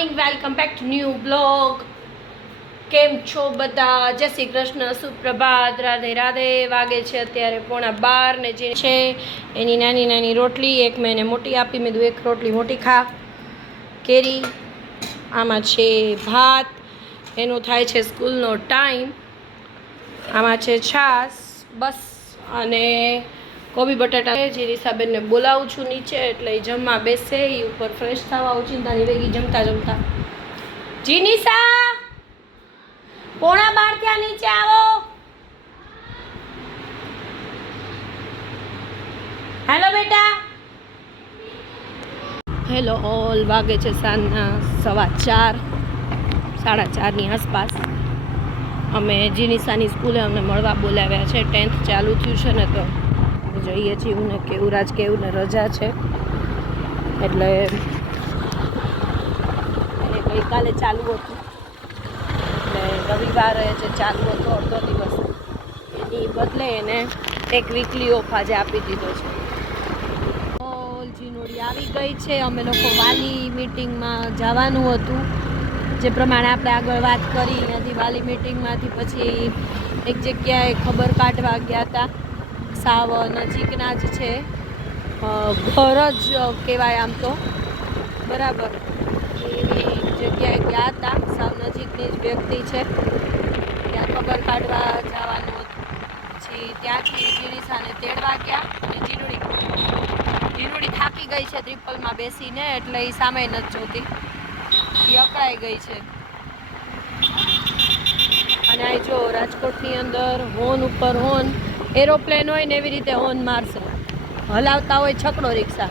Morning, welcome back to new blog. કેમ છો બધા? જય શ્રી કૃષ્ણ, સુપ્રભાત, રાધે રાધે. વાગે છે અત્યારે 11:15 ને જે છે એની નાની નાની રોટલી એક મેં એને મોટી આપી. મેં કીધું એક રોટલી મોટી ખા. કેરી આમાં છે, ભાત એનો થાય છે સ્કૂલનો ટાઈમ. આમાં છે છાશ, બસ. અને કોબી બટાટા. જે રીસાબેનને બોલાવું છું નીચે, એટલે એ જમવા બેસે. એ ઉપર ફ્રેશ થવા ઓચિંતાની વેગી જમતા જમતા. જી નિશા, 11:15 ત્યાં નીચે આવો. હેલો બેટા. Hello all. વાગે છે સાંજના 4:15, 4:30ની આસપાસ. અમે જીનિસાની સ્કૂલે અમને મળવા બોલાવ્યા છે. 10th ચાલુ થયું છે ને, તો જઈએ છીએ. હું ને કેવું રાજ કેવું ને રજા છે, એટલે એને ગઈકાલે ચાલુ હતું, એટલે રવિવારે જે ચાલુ હતો અડધો દિવસ, એની બદલે એને એક વીકલી ઓફ આજે આપી દીધો છે. જીનોડી આવી ગઈ છે. અમે લોકો વાલી મીટિંગમાં જવાનું હતું, જે પ્રમાણે આપણે આગળ વાત કરી. અહીંયાથી વાલી મીટિંગમાંથી પછી એક જગ્યાએ ખબર કાઢવા ગયા હતા. સાવ નજીકના જ છે, ઘર જ કહેવાય આમ તો, બરાબર. એવી જગ્યાએ ગયા હતા. સાવ નજીકની જ વ્યક્તિ છે, ત્યાં ખબર કાઢવા જવાનું હતું. પછી ત્યાંથી જીનિસાને તેડવા ગયા. અને જીનુડી થાકી ગઈ છે ટ્રિપલમાં બેસીને, એટલે એ સામે નથી જોતી, એ અકળાઈ ગઈ છે. અને આ જો રાજકોટની અંદર હોર્ન ઉપર હોર્ન, એરોપ્લેન હોય ને એવી રીતે હોર્ન મારશે. હલાવતા હોય છકડો રિક્ષા.